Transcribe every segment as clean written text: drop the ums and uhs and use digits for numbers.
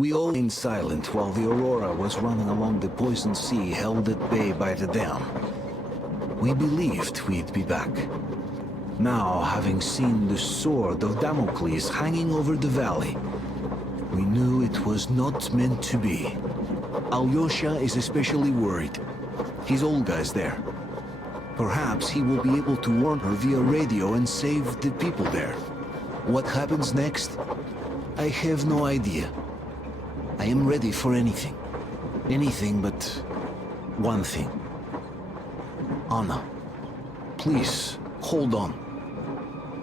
We all remained silent while the Aurora was running along the poison sea held at bay by the dam. We believed we'd be back. Now, having seen the sword of Damocles hanging over the valley, we knew it was not meant to be. Alyosha is especially worried. His old guy's there. Perhaps he will be able to warn her via radio and save the people there. What happens next? I have no idea. I am ready for anything. Anything but one thing. Anna, please, hold on.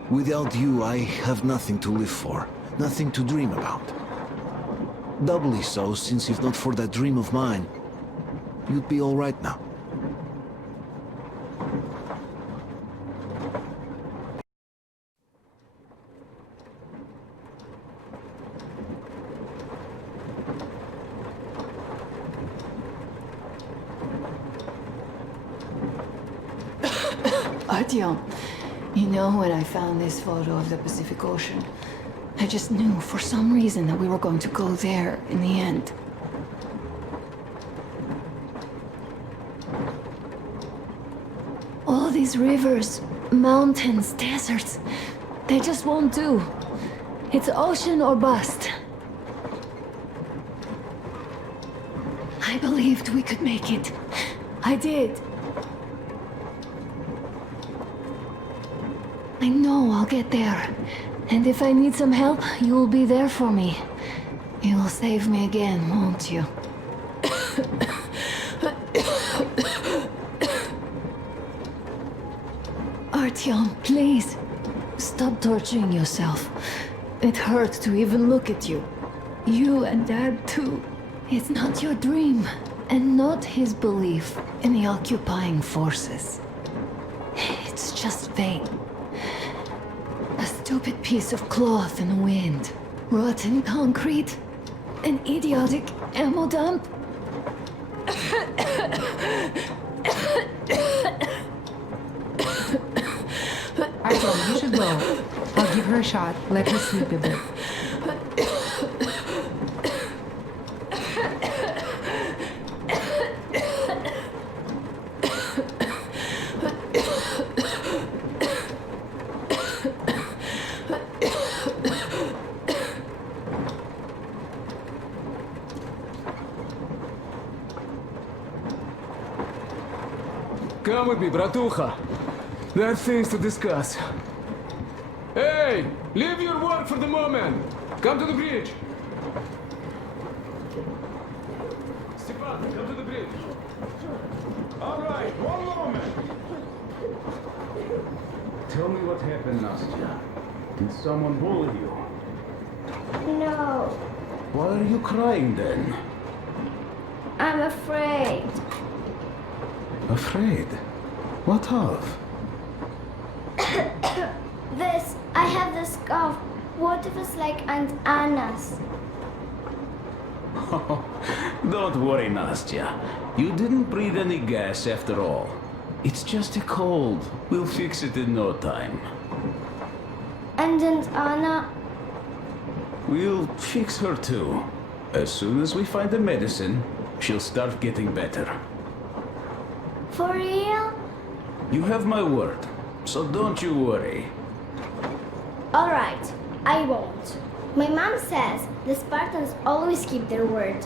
Without you, I have nothing to live for, nothing to dream about. Doubly so, since if not for that dream of mine, you'd be all right now. Artyom, you know, when I found this photo of the Pacific Ocean, I just knew for some reason that we were going to go there in the end. All these rivers, mountains, deserts, they just won't do. It's ocean or bust. I believed we could make it. I did. I know I'll get there. And if I need some help, you will be there for me. You will save me again, won't you? Artyom, please. Stop torturing yourself. It hurts to even look at you. You and Dad, too. It's not your dream, and not his belief in the occupying forces. It's just vain. A stupid piece of cloth in the wind. Rotten concrete. An idiotic ammo dump. Artoym, you should go. I'll give her a shot. Let her sleep a bit. Come with me, bratucha. There are things to discuss. Hey! Leave your work for the moment! Come to the bridge! Stepan, come to the bridge! Alright, one moment! Tell me what happened, Nastya. Did someone bully you? No, Why are you crying then? I'm afraid. Afraid? What of? I have this cough. What if it's like Aunt Anna's? Don't worry, Nastya. You didn't breathe any gas after all. It's just a cold. We'll fix it in no time. And Aunt Anna? We'll fix her too. As soon as we find the medicine, she'll start getting better. For real? You have my word, so don't you worry. Alright, I won't. My mom says the Spartans always keep their word.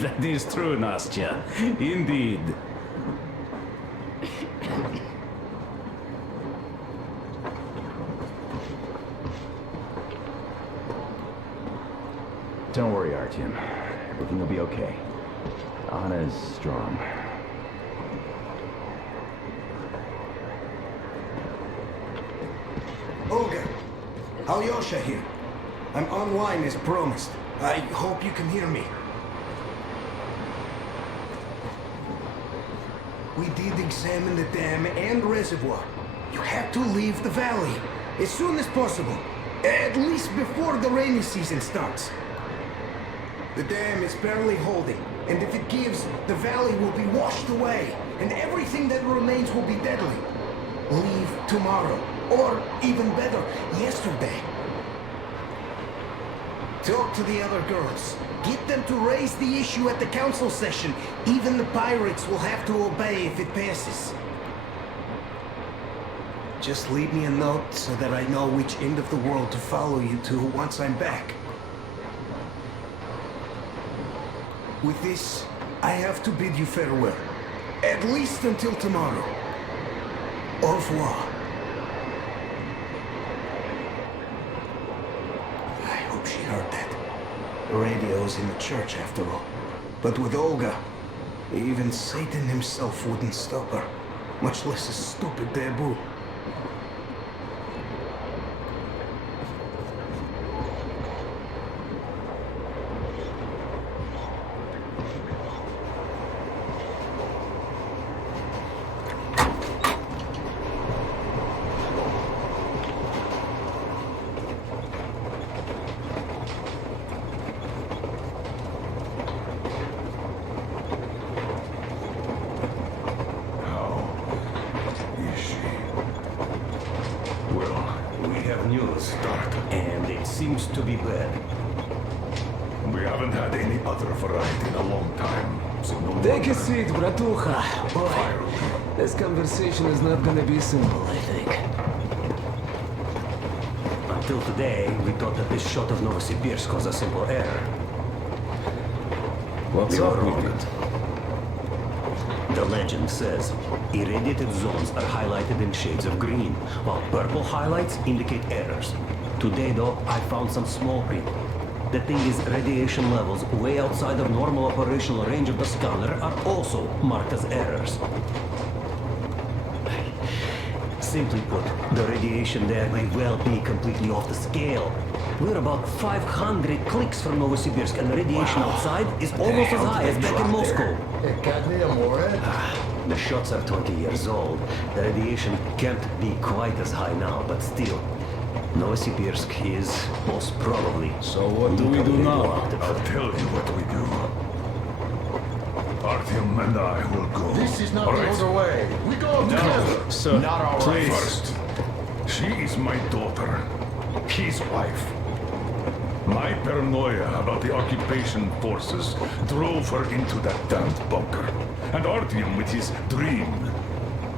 That is true, Nastya. Indeed. Don't worry, Artyom. Everything will be okay. Anna is strong. Olga, Alyosha here. I'm online as promised. I hope you can hear me. We did examine the dam and reservoir. You have to leave the valley as soon as possible. At least before the rainy season starts. The dam is barely holding, and if it gives, the valley will be washed away, and everything that remains will be deadly. Leave tomorrow, or even better, yesterday. Talk to the other girls. Get them to raise the issue at the council session. Even the pirates will have to obey if it passes. Just leave me a note so that I know which end of the world to follow you to once I'm back. With this, I have to bid you farewell. At least until tomorrow. Au revoir. I hope she heard that. The radio's in the church after all. But with Olga, even Satan himself wouldn't stop her. Much less a stupid debut. And it seems to be bad. We haven't had any other variety in a long time, so no Take wonder. a seat, bratucha. Boy, this conversation is not gonna be simple, I think. Until today, we thought that this shot of Novosibirsk was a simple error. What's up with it? The legend says irradiated zones are highlighted in shades of green, while purple highlights indicate errors. Today, though, I found some small print. The thing is, radiation levels way outside of normal operational range of the scanner are also marked as errors. Simply put, the radiation there may well be completely off the scale. We're about 500 clicks from Novosibirsk, and the radiation outside is almost as high as back in Moscow. The shots are 20 years old. The radiation can't be quite as high now, but still. Novosibirsk is most probably... So what do we do now? I'll tell you what we do. Artyom and I will go. This is not All the right? other way. We go together. Sir, Not our please. First, she is my daughter, his wife. My paranoia about the occupation forces drove her into that damned bunker. And Artyom with his dream,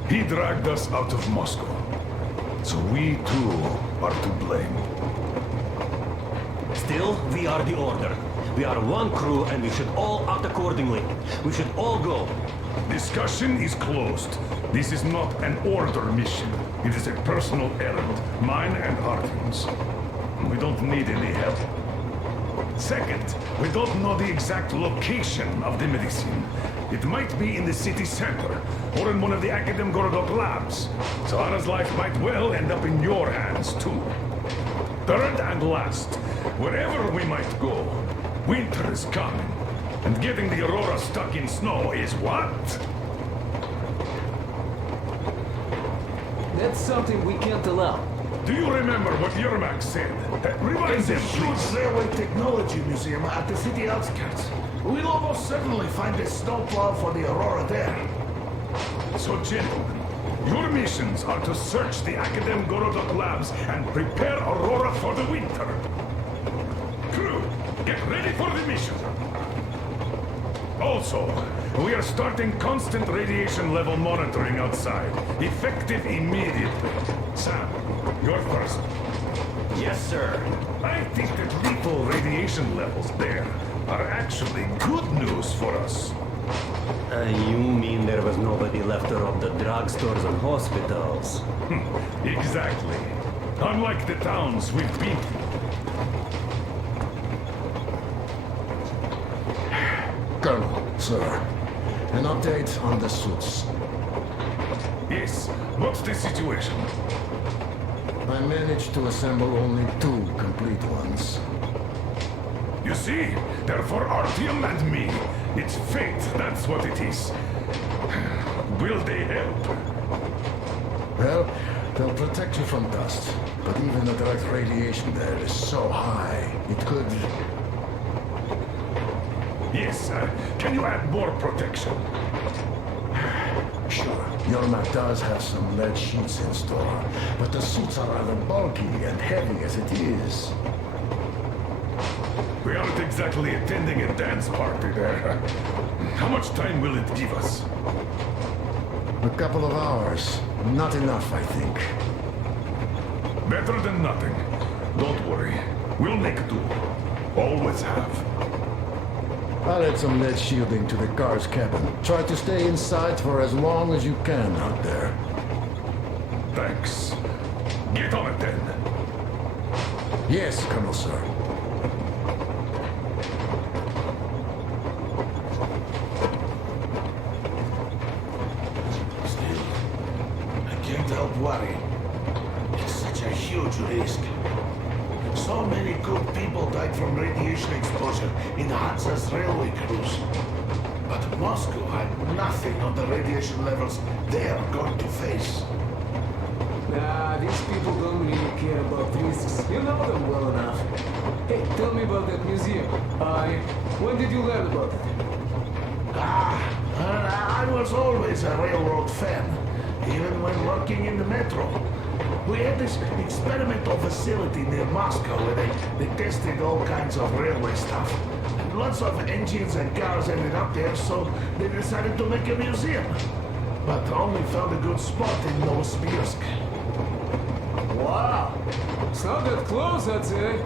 he dragged us out of Moscow. So we too are to blame. Still, we are the Order. We are one crew and we should all act accordingly. We should all go. Discussion is closed. This is not an Order mission. It is a personal errand, mine and Artyom's. We don't need any help. Second, we don't know the exact location of the medicine. It might be in the city center, or in one of the Akadem Gorodok labs. So Anna's life might well end up in your hands, too. Third and last, wherever we might go, winter is coming. And getting the Aurora stuck in snow is what? That's something we can't allow. Do you remember what Yermak said? Rewind them, please. railway technology museum at the city outskirts. We'll almost certainly find a snowplow for the Aurora there. So, gentlemen, your missions are to search the Akadem Gorodok labs and prepare Aurora for the winter. Crew, get ready for the mission. Also, we are starting constant radiation level monitoring outside, effective immediately. Sam, you're first. Yes, sir. I think that lethal radiation levels there are actually good news for us. You mean there was nobody left to rob the drugstores and hospitals? Exactly. Unlike the towns we've been to. Colonel, sir, an update on the suits. Yes, what's the situation? I managed to assemble only 2 complete ones. You see, they're for Artyom and me. It's fate, that's what it is. Will they help? Well, they'll protect you from dust, but even the direct radiation there is so high, it could... Yes, can you add more protection? Sure, Yermak does have some lead sheets in store, but the suits are rather bulky and heavy as it is. We aren't exactly attending a dance party there. How much time will it give us? A couple of hours. Not enough, I think. Better than nothing. Don't worry. We'll make do. Always have. I'll add some lead shielding to the car's cabin. Try to stay inside for as long as you can out there. Thanks. Get on it then. Yes, Colonel, sir. Still, I can't help worrying. It's such a huge risk. So many good people died from radiation exposure in Hansa's railway crews. But Moscow had nothing on the radiation levels they are going to face. Nah, these people don't really care about risks. You know them well enough. Hey, tell me about that museum. When did you learn about it? I was always a railroad fan, even when working in the metro. We had this experimental facility near Moscow where they tested all kinds of railway stuff. And lots of engines and cars ended up there, so they decided to make a museum. But only found a good spot in Novosibirsk. Wow! It's not that close, I'd say.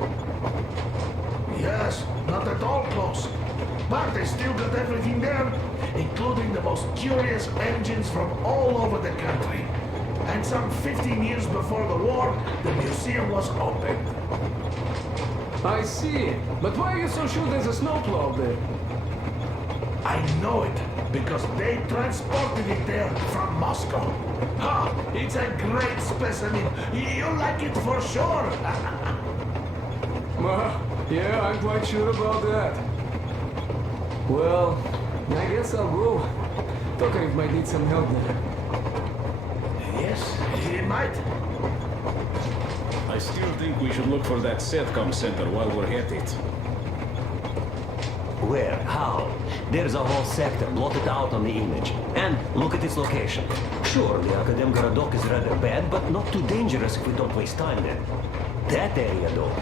Yes, not at all close. But they still got everything there, including the most curious engines from all over the country. And some 15 years before the war, the museum was opened. I see. But why are you so sure there's a snowplow there? I know it, because they transported it there from Moscow. Ha! It's a great specimen. You'll like it for sure. Yeah, I'm quite sure about that. Well, I guess I'll go. Tokarev might need some help there. Yes, he might. I still think we should look for that SATCOM center while we're at it. Where? How? There's a whole sector blotted out on the image. And look at its location. Sure, the Akadem Garadok is rather bad, but not too dangerous if we don't waste time there. That area, though.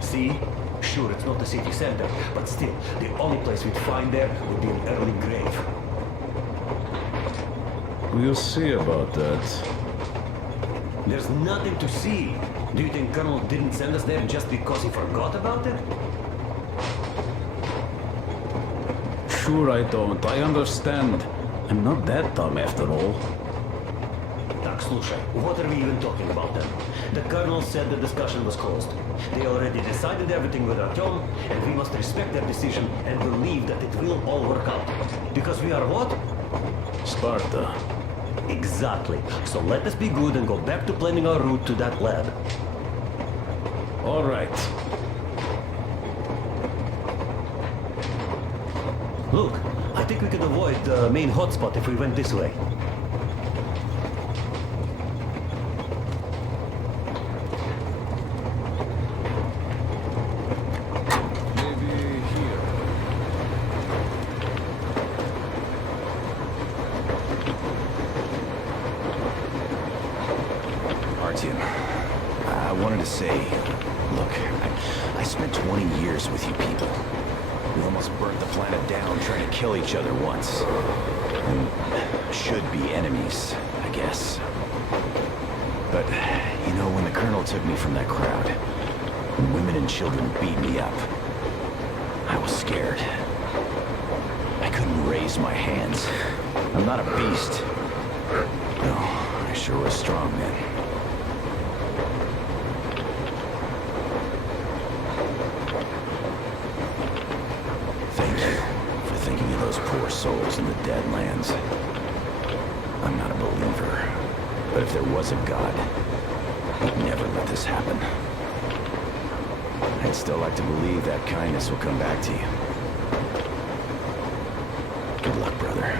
See? Sure, it's not the city center, but still, the only place we'd find there would be an early grave. We'll see about that. There's nothing to see. Do you think Colonel didn't send us there just because he forgot about it? Sure I don't. I understand. I'm not that dumb after all. Так, слушай, what are we even talking about then? The Colonel said the discussion was closed. They already decided everything with Artoym, and we must respect their decision and believe that it will all work out. Because we are what? Sparta. Exactly. So let us be good and go back to planning our route to that lab. All right. Look, I think we could avoid the main hotspot if we went this way. Artyom, I wanted to say, look, I spent 20 years with you people. We almost burnt the planet down trying to kill each other once. And should be enemies, I guess. But, you know, when the Colonel took me from that crowd, when women and children beat me up, I was scared. I couldn't raise my hands. I'm not a beast. No, I sure was strong then. Poor souls in the dead lands. I'm not a believer, but if there was a God, he'd never let this happen. I'd still like to believe that kindness will come back to you. Good luck, brother.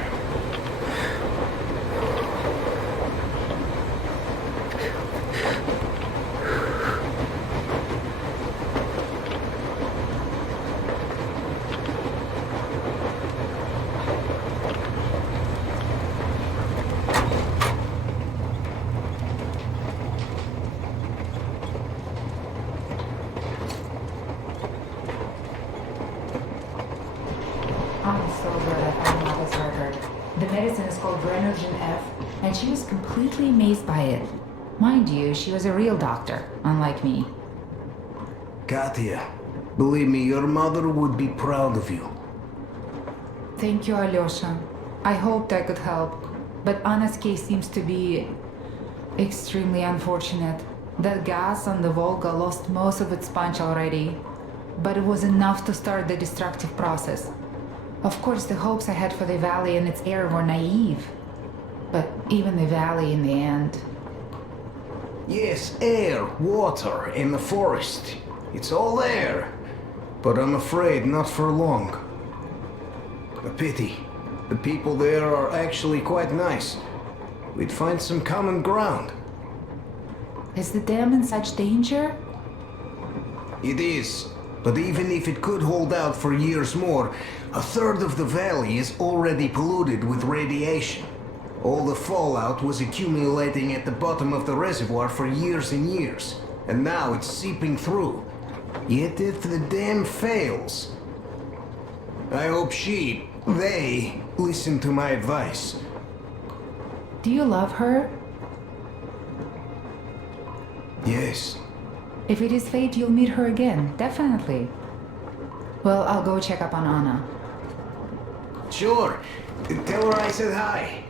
medicine is called Renogen F, and she was completely amazed by it. Mind you, she was a real doctor, unlike me. Katya, believe me, your mother would be proud of you. Thank you, Alyosha. I hoped I could help, but Anna's case seems to be extremely unfortunate. That gas on the Volga lost most of its punch already, but it was enough to start the destructive process. Of course, the hopes I had for the valley and its air were naive, but even the valley in the end. Yes, air, water, and the forest. It's all there. But I'm afraid not for long. A pity. The people there are actually quite nice. We'd find some common ground. Is the dam in such danger? It is. But even if it could hold out for years more, a third of the valley is already polluted with radiation. All the fallout was accumulating at the bottom of the reservoir for years and years, and now it's seeping through. Yet if the dam fails, I hope they listen to my advice. Do you love her? Yes. If it is fate, you'll meet her again, definitely. Well, I'll go check up on Anna. Sure. Tell her I said hi.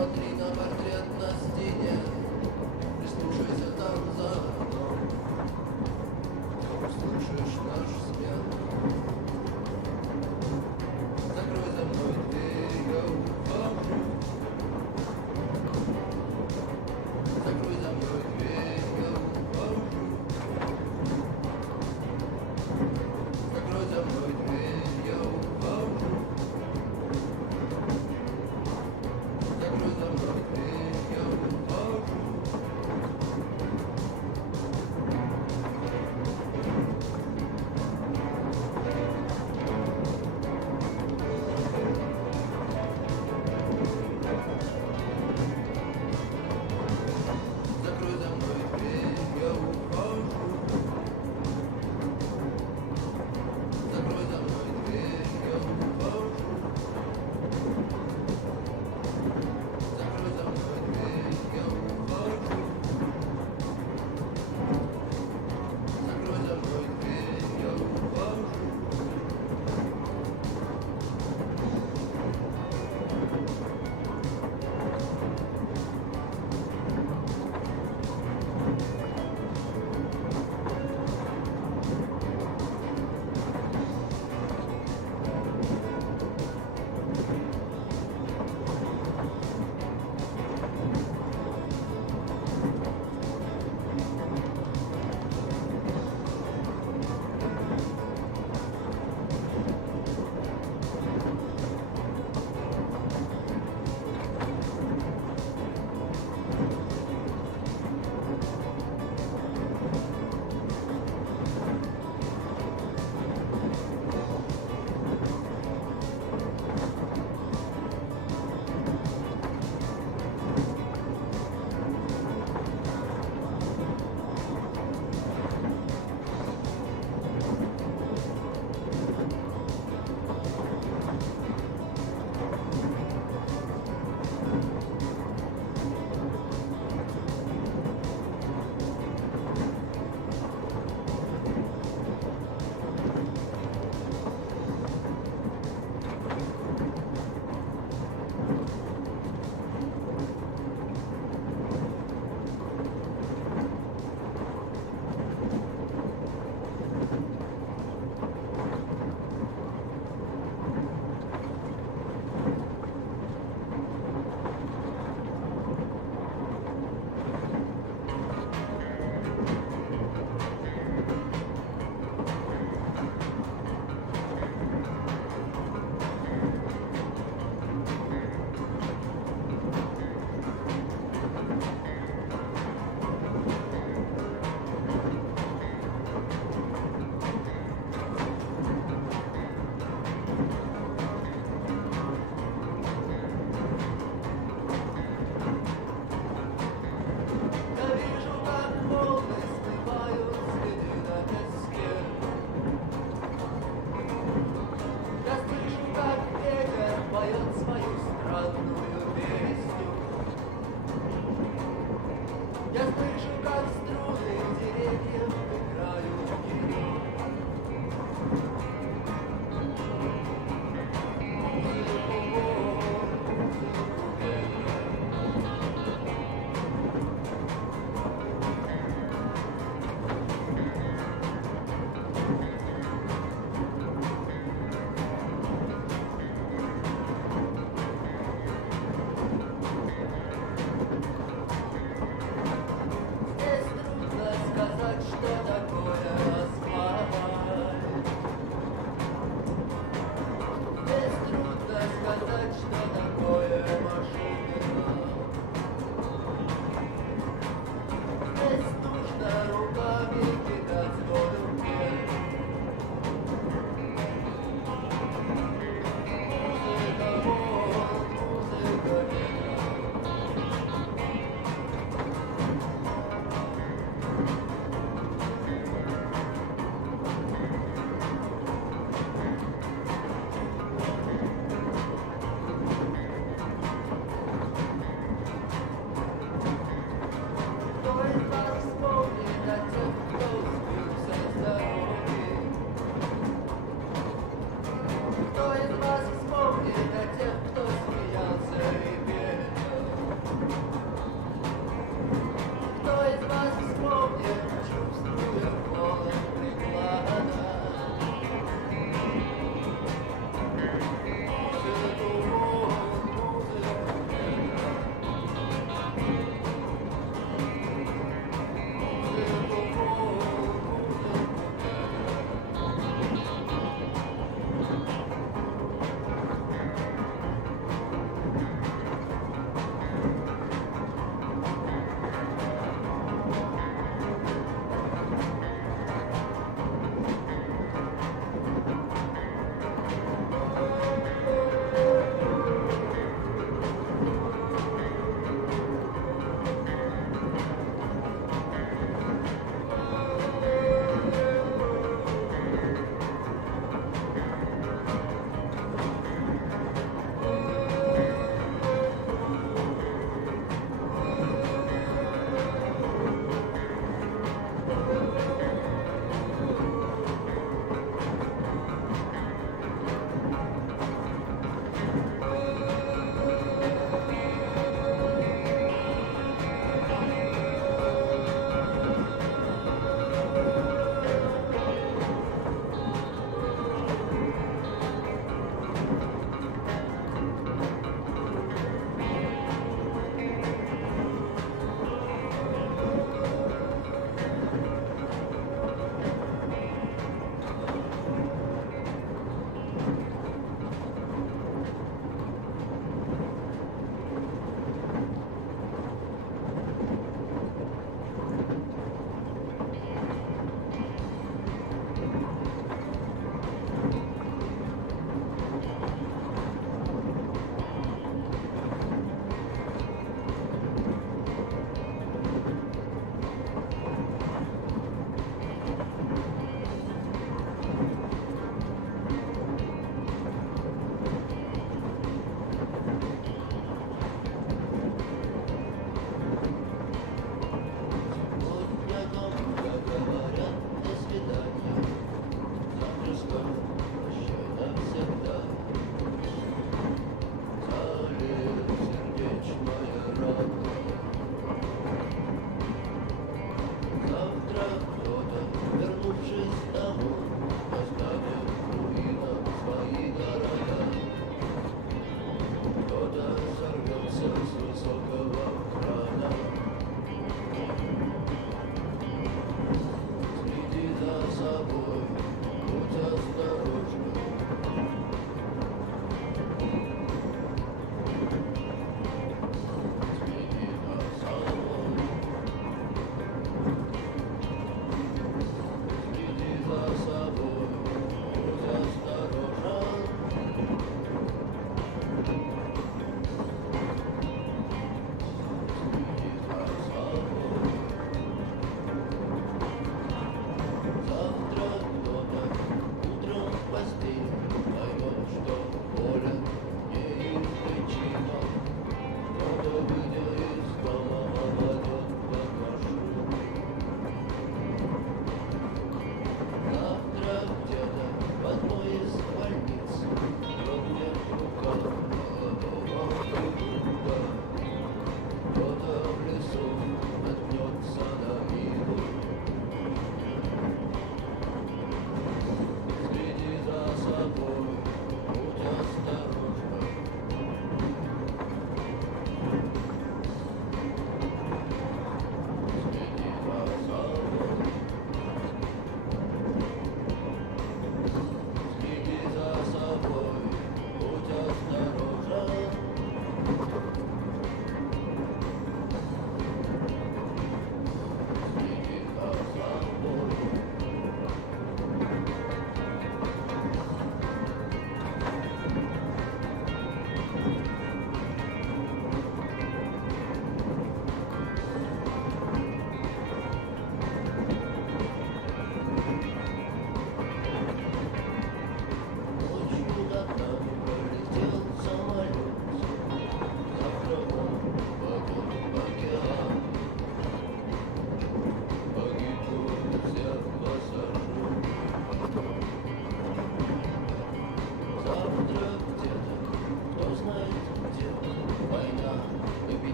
Посмотри на портрет на стене, прислушайся там за окном. Услышишь наш смех. Закрой за мной дверь, я ухожу. Закрой за мной дверь, я ухожу. Закрой за мной дверь, я ухожу. Закрой за мной дверь, я ухожу.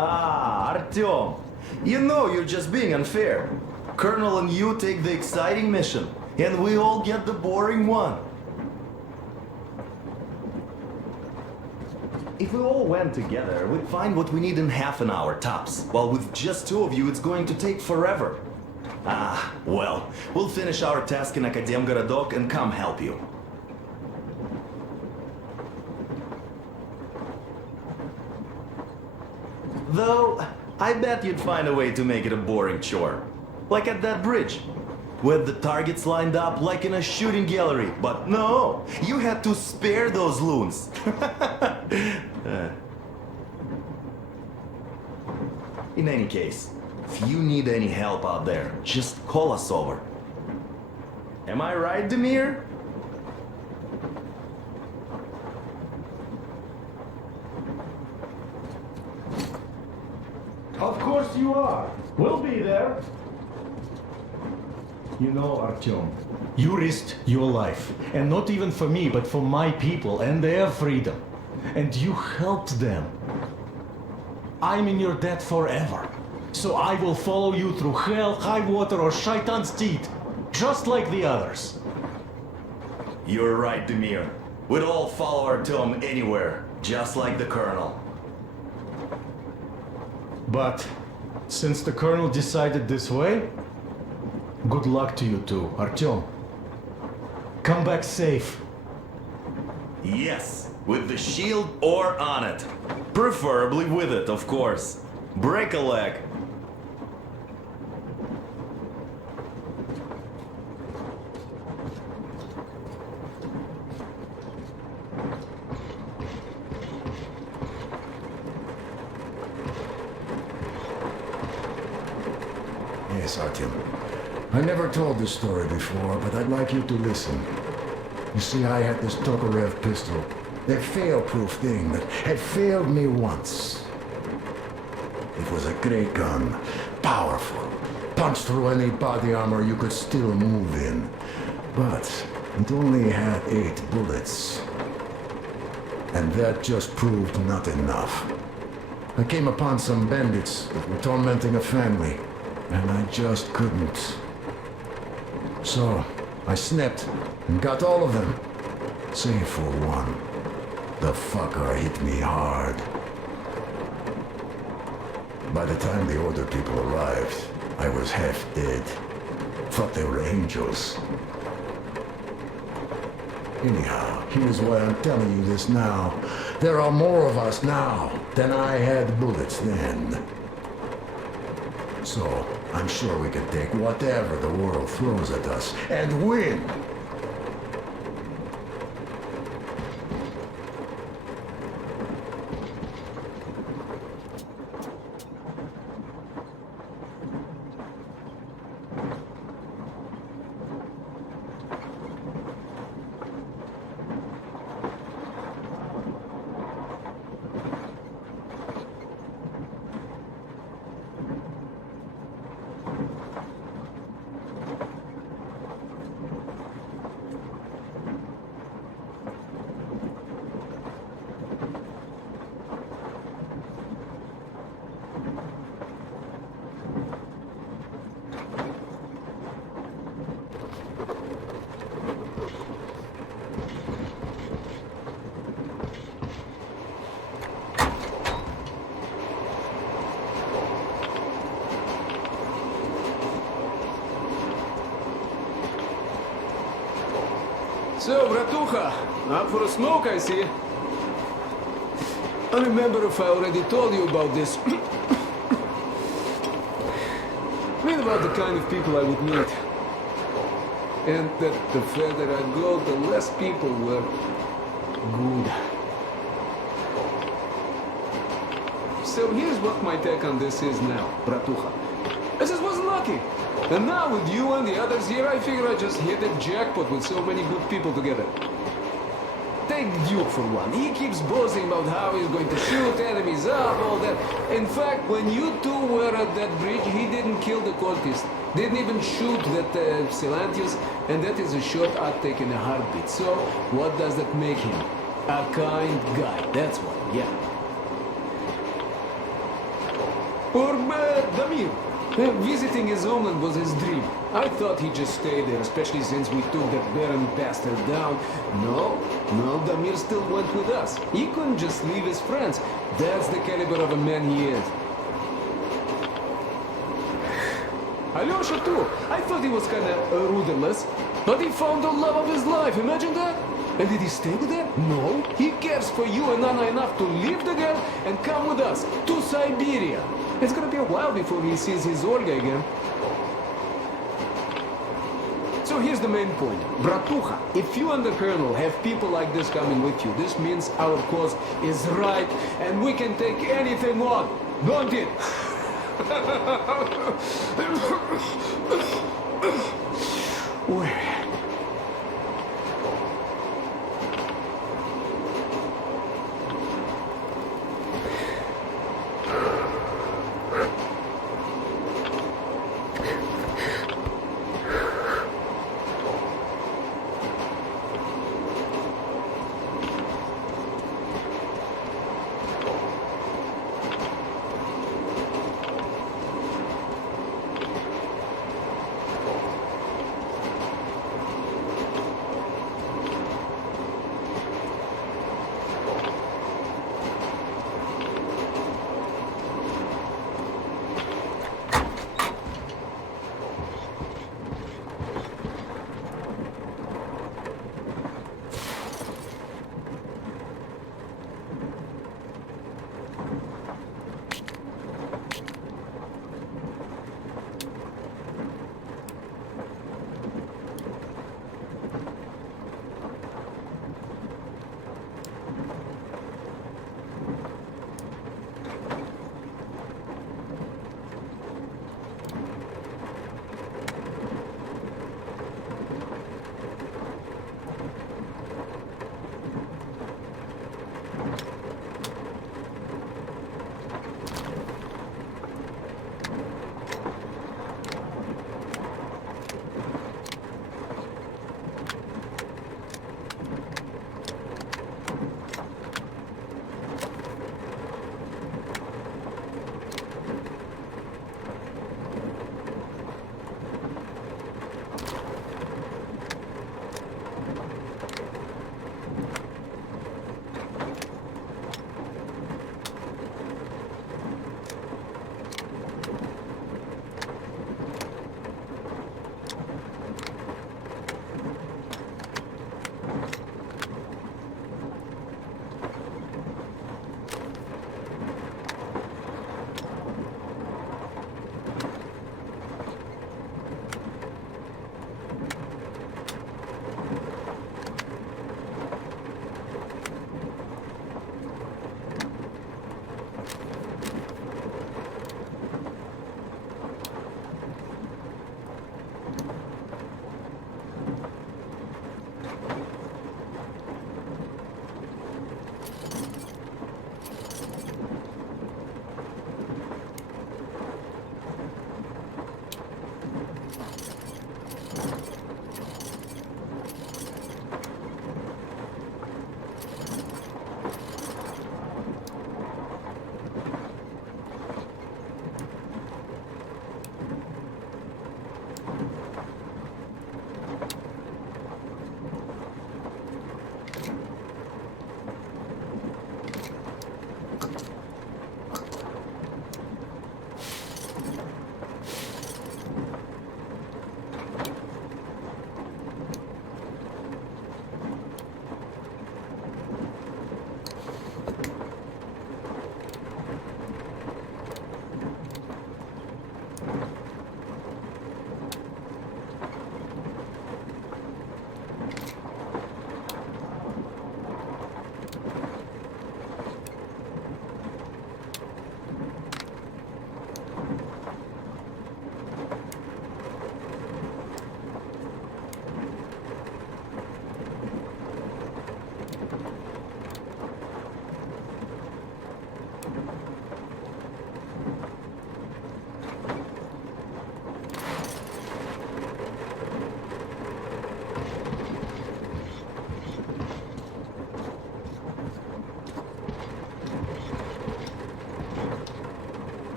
Ah, Artyom. You know you're just being unfair. Colonel and you take the exciting mission, and we all get the boring one. If we all went together, we'd find what we need in half an hour tops, while with just two of you, it's going to take forever. Ah, well, we'll finish our task in Akademgorodok and come help you. Though, I bet you'd find a way to make it a boring chore. Like at that bridge, with the targets lined up like in a shooting gallery. But no, you had to spare those loons. In any case, if you need any help out there, just call us over. Am I right, Demir? Of course you are. We'll be there. You know, Artyom, you risked your life. And not even for me, but for my people and their freedom. And you helped them. I'm in your debt forever. So I will follow you through hell, high water, or Shaitan's teeth. Just like the others. You're right, Demir. We'd all follow Artoym anywhere, just like the Colonel. But since the Colonel decided this way, good luck to you too, Artyom. Come back safe. Yes, with the shield or on it. Preferably with it, of course. Break a leg. Yes, Artyom. I never told this story before, but I'd like you to listen. You see, I had this Tokarev pistol. That fail-proof thing that had failed me once. It was a great gun. Powerful. Punched through any body armor you could still move in. But it only had 8 bullets. And that just proved not enough. I came upon some bandits that were tormenting a family. And I just couldn't. So, I snapped and got all of them. Save for one. The fucker hit me hard. By the time the order people arrived, I was half dead. Thought they were angels. Anyhow, here's why I'm telling you this now. There are more of us now than I had bullets then. So, I'm sure we can take whatever the world throws at us and win! So, Bratucha, up for a smoke, I see. I remember if I already told you about this. Read about the kind of people I would meet. And that the further I go, the less people were good. So here's what my take on this is now, Bratucha. I just wasn't lucky. And now with you and the others here, I figure I just hit a jackpot with so many good people together. Take Duke for one. He keeps boasting about how he's going to shoot enemies up, all that. In fact, when you two were at that bridge, he didn't kill the cultist. Didn't even shoot that Silantius, and that is a shot I'd take in a heartbeat. So, what does that make him? A kind guy, that's what, yeah. Or Damir. Visiting his homeland was his dream. I thought he'd just stay there, especially since we took that barren bastard down. No, Damir still went with us. He couldn't just leave his friends. That's the caliber of a man he is. Alyosha too. I thought he was kinda rudderless, but he found the love of his life. Imagine that. And did he stay with her? No. He cares for you and Anna enough to leave the girl and come with us to Siberia. It's gonna be a while before he sees his Olga again. So here's the main point. Bratucha, if you and the Colonel have people like this coming with you, this means our cause is right and we can take anything on. Don't it? Where?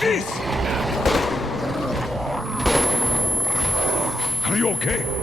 This! Are you okay?